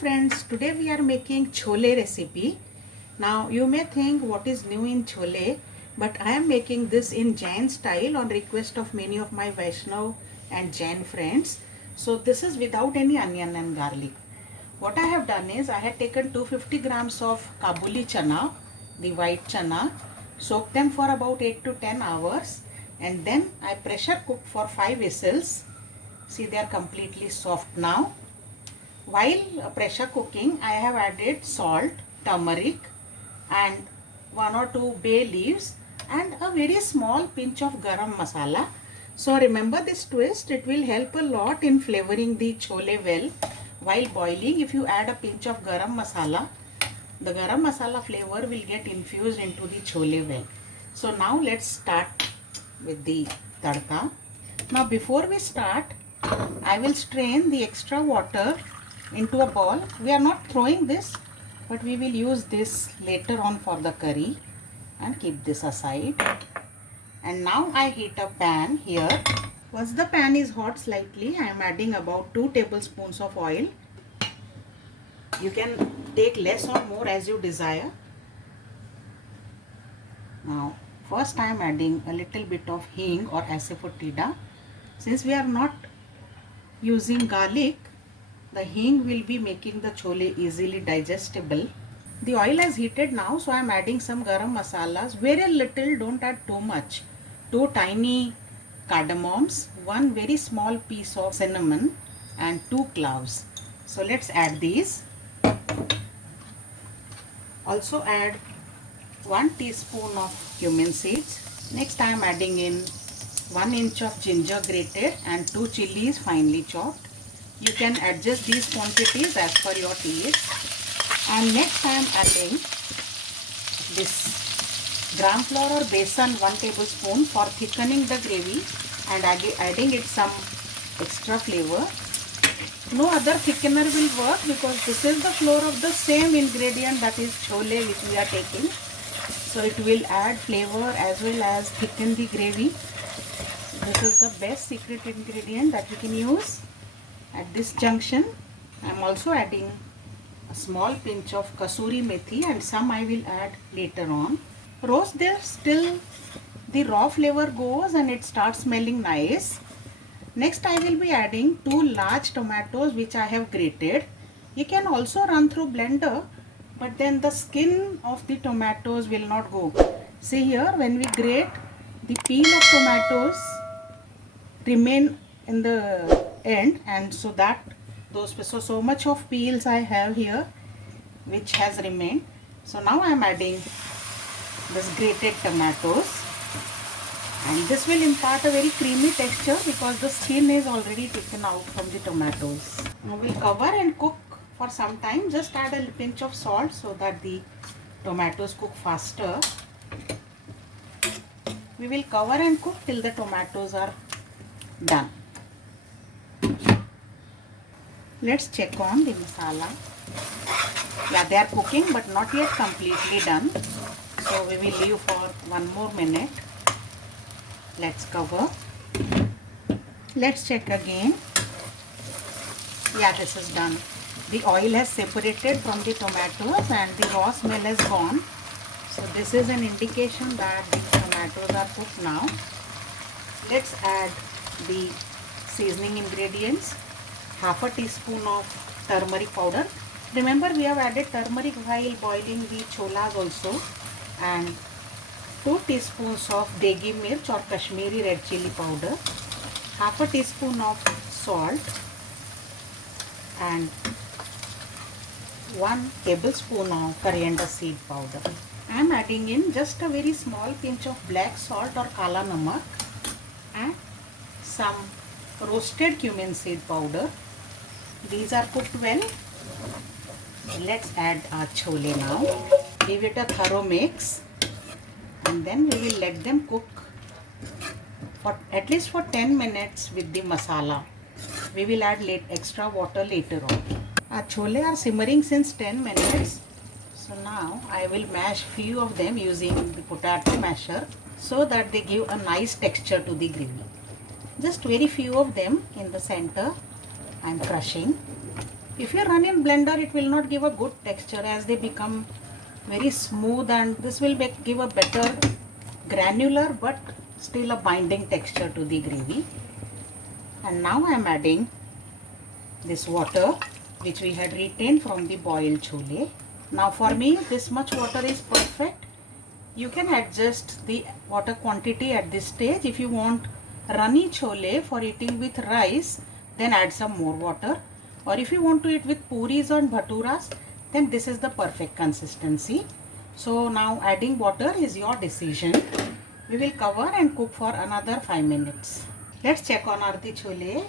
friends, today we are making chhole recipe. Now you may think what is new in chhole, but I am making this in Jain style on request of many of my Vaishnav and Jain friends. So this is without any onion and garlic. What I have done is I had taken 250 grams of kabuli chana, the white chana, soaked them for about 8 to 10 hours, and then I pressure cooked for 5 whistles. See, they are completely soft now. While pressure cooking, I have added salt, turmeric and 1 or 2 bay leaves and a very small pinch of garam masala. So remember this twist, it will help a lot in flavoring the chhole well. While boiling, if you add a pinch of garam masala, the garam masala flavor will get infused into the chhole well. So now let's start with the tadka. Now before we start, I will strain the extra water into a bowl. We are not throwing this, but we will use this later on for the curry, and keep this aside. And now I heat a pan here. Once the pan is hot slightly, I am adding about 2 tablespoons of oil. You can take less or more as you desire. Now first I am adding a little bit of hing or asafoetida. Since we are not using garlic, the hing will be making the chhole easily digestible. The oil has heated now, so I am adding some garam masalas. Very little, don't add too much. 2 tiny cardamoms, 1 very small piece of cinnamon and 2 cloves. So let's add these. Also add 1 teaspoon of cumin seeds. Next I am adding in 1 inch of ginger grated and 2 chillies finely chopped. You can adjust these quantities as per your taste. And next I am adding this gram flour or besan 1 tablespoon for thickening the gravy and adding it some extra flavor. No other thickener will work because this is the flour of the same ingredient, that is chhole, which we are taking. So it will add flavor as well as thicken the gravy. This is the best secret ingredient that you can use. At this junction, I am also adding a small pinch of kasuri methi, and some I will add later on. Roast this till the raw flavor goes and it starts smelling nice. Next I will be adding 2 large tomatoes which I have grated. You can also run through blender, but then the skin of the tomatoes will not go. See here, when we grate, the peel of tomatoes remain in the end, and so so much of peels I have here which has remained. So now I am adding this grated tomatoes, and this will impart a very creamy texture because the skin is already taken out from the tomatoes. Now we will cover and cook for some time. Just add a pinch of salt so that the tomatoes cook faster. We will cover and cook till the tomatoes are done. Let's check on the masala. Yeah, they are cooking but not yet completely done. So we will leave for 1 more minute. Let's cover. Let's check again. Yeah, this is done. The oil has separated from the tomatoes and the raw smell has gone. So this is an indication that the tomatoes are cooked now. Let's add the seasoning ingredients. Half a teaspoon of turmeric powder. Remember, we have added turmeric while boiling the cholas also. And 2 teaspoons of degi mirch or Kashmiri red chilli powder. Half a teaspoon of salt. And 1 tablespoon of coriander seed powder. I am adding in just a very small pinch of black salt or kala namak and some roasted cumin seed powder. These are cooked well. Let's add our chhole now. Give it a thorough mix, and then we will let them cook for at least for 10 minutes with the masala. We will add extra water later on. Our chhole are simmering since 10 minutes. So now I will mash few of them using the potato masher so that they give a nice texture to the gravy. Just very few of them in the center I am crushing. If you run in blender, it will not give a good texture as they become very smooth, and this will give a better granular but still a binding texture to the gravy. And now I am adding this water which we had retained from the boiled chole. Now for me this much water is perfect. You can adjust the water quantity at this stage. If you want runny chole for eating with rice, then add some more water, or if you want to eat with puris or bhaturas, then this is the perfect consistency. So now adding water is your decision. We will cover and cook for another 5 minutes. Let's check on our the chole.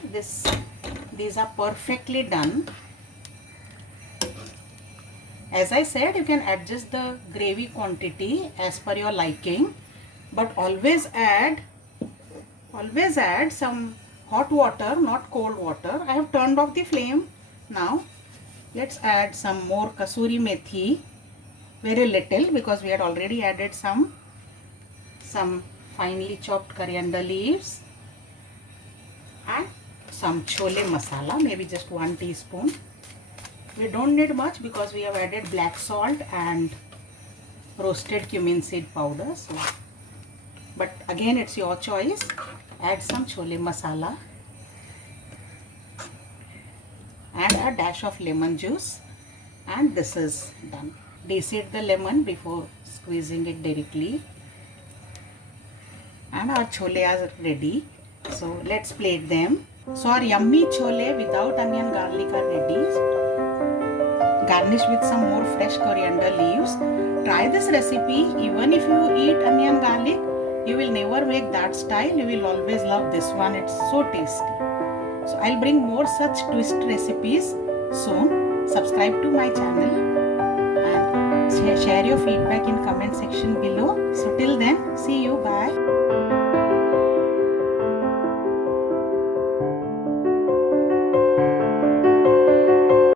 These are perfectly done. As I said, you can adjust the gravy quantity as per your liking, but always add some hot water, not cold water. I have turned off the flame. Now let's add some more kasuri methi, very little, because we had already added some finely chopped coriander leaves, and some chole masala, maybe just 1 teaspoon. We don't need much because we have added black salt and roasted cumin seed powder. So, but again it's your choice. Add some chole masala and a dash of lemon juice, and this is done. Deseed the lemon before squeezing it directly, and our chole are ready. So let's plate them. So our yummy chole without onion garlic are ready. Garnish with some more fresh coriander leaves. Try this recipe. Even if you eat onion garlic, you will never make that style. You will always love this one. It's so tasty. So I'll bring more such twist recipes soon. Subscribe to my channel and share your feedback in comment section